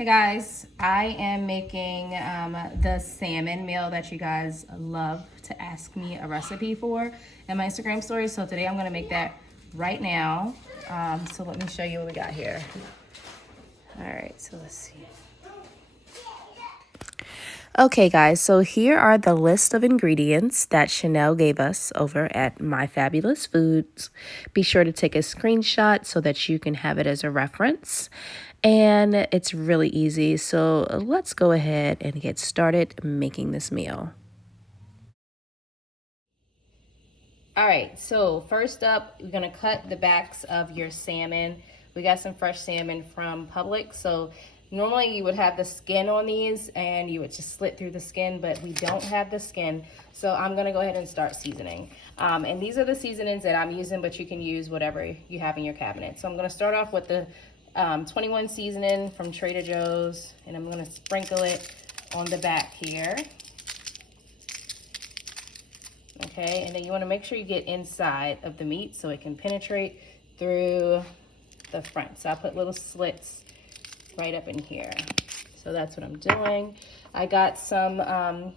Hey guys, I am making the salmon meal that you guys love to ask me a recipe for in my Instagram stories. So today I'm gonna make that right now. So let me show you what we got here. All right, so let's see. Okay guys, so here are the list of ingredients that Chanel gave us over at My Fabulous Foods. Be sure to take a screenshot so that you can have it as a reference. And it's really easy, so let's go ahead and get started making this meal. All right, so first up, we're gonna cut the backs of your salmon. We got some fresh salmon from Publix, so normally you would have the skin on these and you would just slit through the skin, but we don't have the skin, so I'm gonna go ahead and start seasoning. And these are the seasonings that I'm using, but you can use whatever you have in your cabinet. So I'm gonna start off with the 21 seasoning from Trader Joe's, and I'm gonna sprinkle it on the back here. Okay, and then you wanna make sure you get inside of the meat so it can penetrate through the front. So I put little slits right up in here. So that's what I'm doing. I got some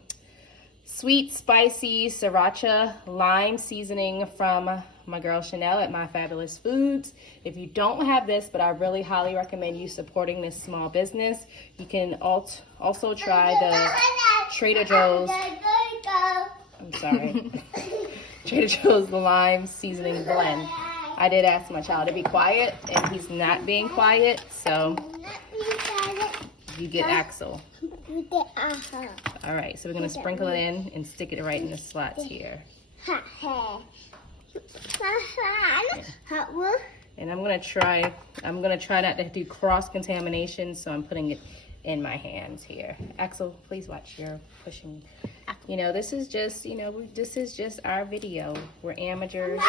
sweet, spicy sriracha lime seasoning from my girl Chanel at My Fabulous Foods. If you don't have this, but I really highly recommend you supporting this small business, you can also try the Trader Joe's, I'm sorry, Trader Joe's lime seasoning blend. I did ask my child to be quiet, and he's not being quiet, so you get Axel. All right, so we're gonna sprinkle it in and stick it right in the slots here. And I'm gonna try not to do cross-contamination, so I'm putting it in my hands here. Axel, please watch your pushing. You know, this is just, this is just our video. We're amateurs.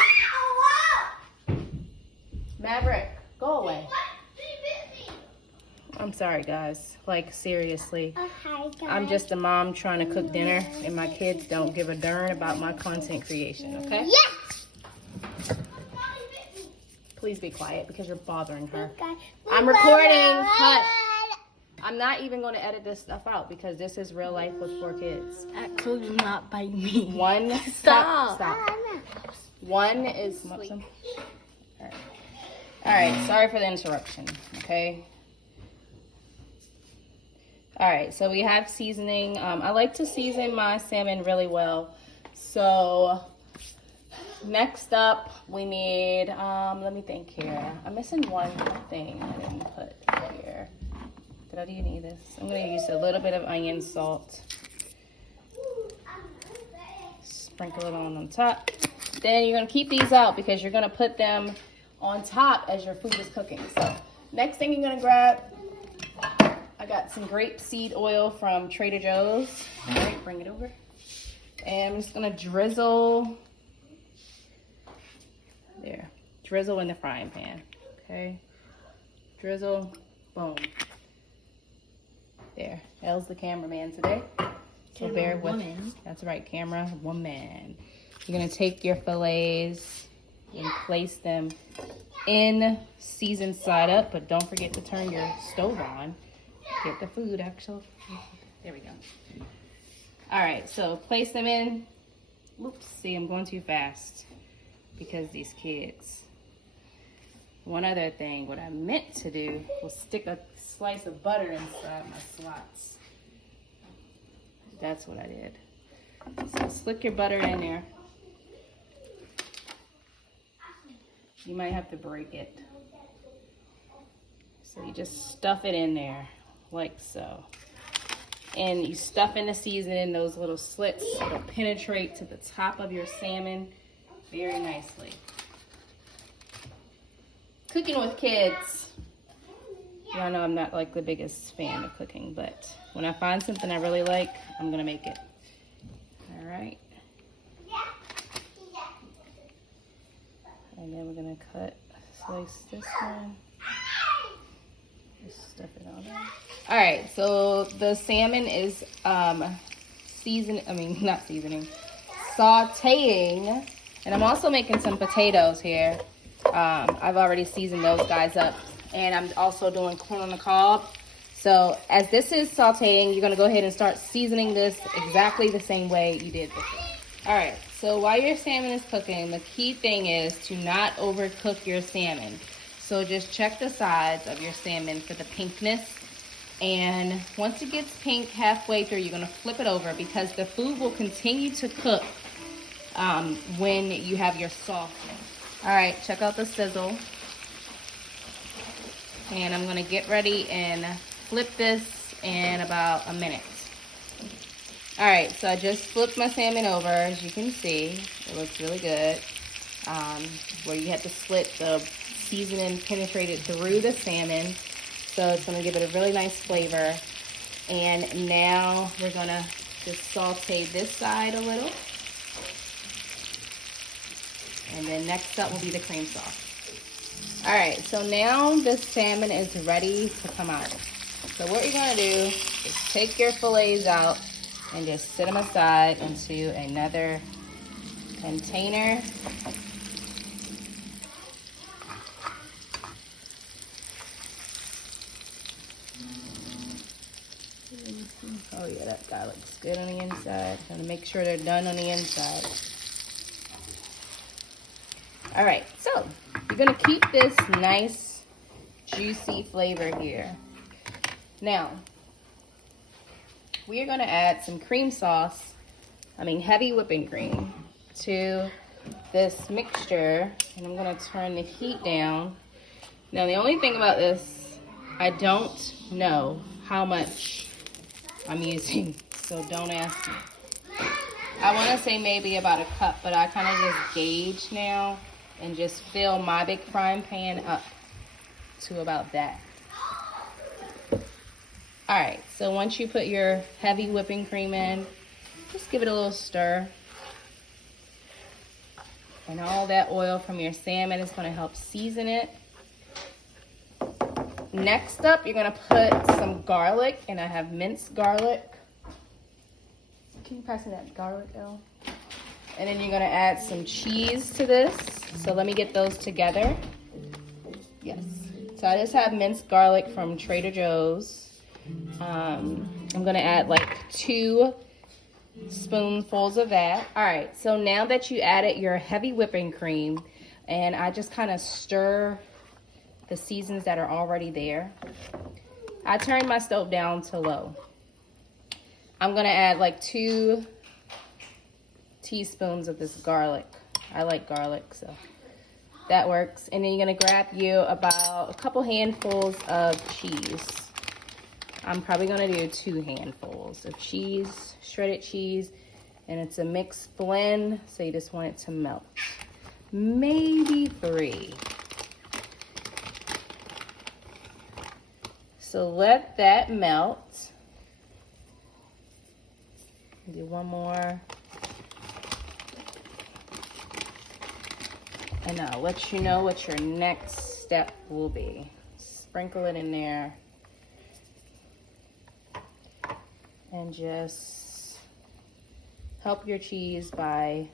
Maverick, go away. I'm sorry, guys. Like, seriously. I'm just a mom trying to cook dinner, and my kids don't give a darn about my content creation, okay? Yes! Please be quiet because you're bothering her. I'm recording. Cut. I'm not even going to edit this stuff out because this is real life with 4 kids. Axel, do not bite me. One, stop. One is sleep. All right, sorry for the interruption, okay? All right, so we have seasoning. I like to season my salmon really well. So next up, we need, let me think here. I'm missing one thing I didn't put here. Do you need this? I'm gonna use a little bit of onion salt. Sprinkle it on top. Then you're gonna keep these out because you're gonna put them on top as your food is cooking. So next thing you're gonna grab, I got some grapeseed oil from Trader Joe's. All right, bring it over. And I'm just gonna drizzle in the frying pan, okay? Drizzle, boom. There, Elle's the cameraman today. So bear with me. That's right, camera woman. You're gonna take your fillets and place them in seasoned side up, but don't forget to turn your stove on. Get the food, actually. There we go. All right, so place them in. Oops, see, I'm going too fast because these kids. One other thing, what I meant to do was stick a slice of butter inside my slots. That's what I did. So slick your butter in there. You might have to break it. So you just stuff it in there, like so. And you stuff in the seasoning, those little slits. It'll penetrate to the top of your salmon very nicely. Cooking with kids. Y'all know I'm not like the biggest fan of cooking, but when I find something I really like, I'm gonna make it. All right. And then we're gonna slice this one. Just stuff it on there. All right, so the salmon is sauteing, and I'm also making some potatoes here. I've already seasoned those guys up, and I'm also doing corn on the cob. So as this is sauteing, you're gonna go ahead and start seasoning this exactly the same way you did before. All right, so while your salmon is cooking, the key thing is to not overcook your salmon. So just check the sides of your salmon for the pinkness. And once it gets pink halfway through, you're gonna flip it over because the food will continue to cook when you have your sauce in. All right, check out the sizzle. And I'm gonna get ready and flip this in about a minute. All right, so I just flipped my salmon over. As you can see, it looks really good. Where you had to split the seasoning penetrated through the salmon. So it's gonna give it a really nice flavor. And now we're gonna just saute this side a little. And then next up will be the cream sauce. All right, so now the salmon is ready to come out. So what you're gonna do is take your fillets out and just set them aside into another container. Oh yeah, that guy looks good on the inside. Gonna make sure they're done on the inside. All right, so you're gonna keep this nice, juicy flavor here. Now, we're gonna add some cream sauce, heavy whipping cream to this mixture, and I'm gonna turn the heat down. Now, the only thing about this, I don't know how much I'm using, so don't ask me. I wanna say maybe about a cup, but I kind of just gauge now and just fill my big frying pan up to about that. All right, so once you put your heavy whipping cream in, just give it a little stir. And all that oil from your salmon is gonna help season it. Next up, you're gonna put some garlic, and I have minced garlic. Can you pass me that garlic, Elle? And then you're gonna add some cheese to this. So let me get those together. Yes. So I just have minced garlic from Trader Joe's. I'm gonna add like 2 spoonfuls of that. All right, so now that you added your heavy whipping cream, and I just kind of stir the seasons that are already there, I turned my stove down to low. I'm gonna add like 2 teaspoons of this garlic. I like garlic, so that works. And then you're gonna grab you about a couple handfuls of cheese. I'm probably gonna do 2 handfuls of cheese, shredded cheese, and it's a mixed blend, so you just want it to melt. Maybe 3. So let that melt. Do 1 more. And I'll let you know what your next step will be. Sprinkle it in there. And just help your cheese by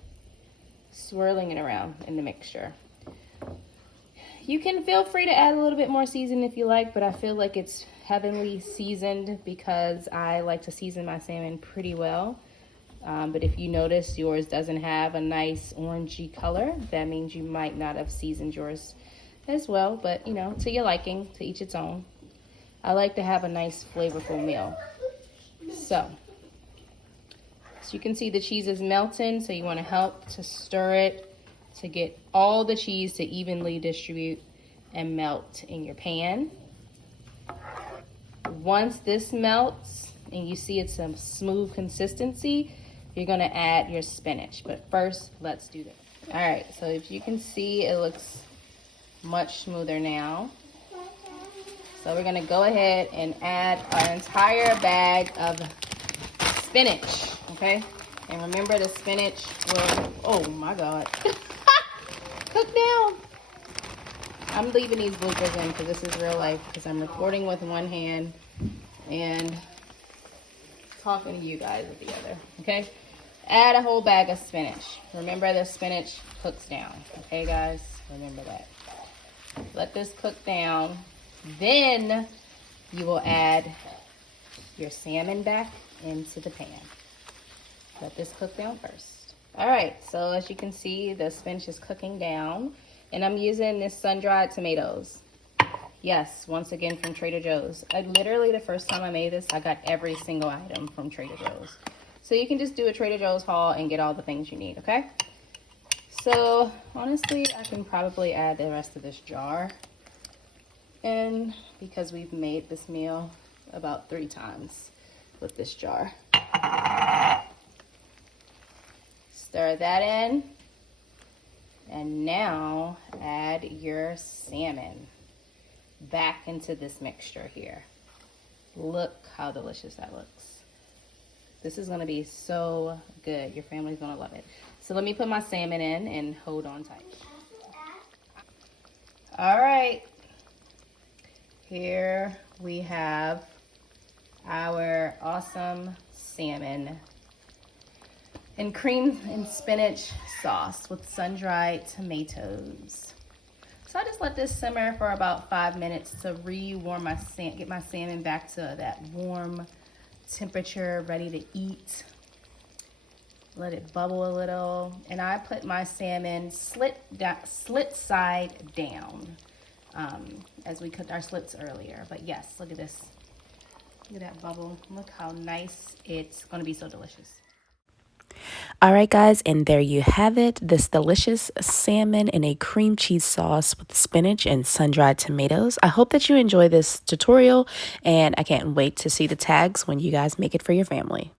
swirling it around in the mixture. You can feel free to add a little bit more seasoning if you like, but I feel like it's heavenly seasoned because I like to season my salmon pretty well. But if you notice yours doesn't have a nice orangey color, that means you might not have seasoned yours as well. But, you know, to your liking, to each its own. I like to have a nice flavorful meal. So you can see the cheese is melting, so you want to help to stir it to get all the cheese to evenly distribute and melt in your pan. Once this melts and you see it's a smooth consistency, you're going to add your spinach. But first, let's do this. All right, so if you can see, it looks much smoother now. So we're going to go ahead and add our entire bag of spinach, okay? And remember, the spinach will, oh my God, cook down. I'm leaving these bloopers in because this is real life, because I'm recording with one hand and talking to you guys with the other, okay? Add a whole bag of spinach. Remember, the spinach cooks down, okay, guys? Remember that. Let this cook down. Then you will add your salmon back into the pan. Let this cook down first. All right, so as you can see, the spinach is cooking down, and I'm using this sun-dried tomatoes. Yes, once again from Trader Joe's. Literally the first time I made this, I got every single item from Trader Joe's. So you can just do a Trader Joe's haul and get all the things you need, okay? So honestly, I can probably add the rest of this jar. And because we've made this meal about 3 times with this jar. Stir that in. And now add your salmon back into this mixture here. Look how delicious that looks. This is gonna be so good. Your family's gonna love it. So let me put my salmon in and hold on tight. All right, here we have our awesome salmon and cream and spinach sauce with sun-dried tomatoes. So I just let this simmer for about 5 minutes to re-warm my get my salmon back to that warm temperature, ready to eat. Let it bubble a little, and I put my salmon slit side down, as we cooked our slits earlier. But yes, look at this. Look at that bubble. Look how nice it's gonna be. So delicious. All right, guys, and there you have it. This delicious salmon in a cream cheese sauce with spinach and sun-dried tomatoes. I hope that you enjoy this tutorial, and I can't wait to see the tags when you guys make it for your family.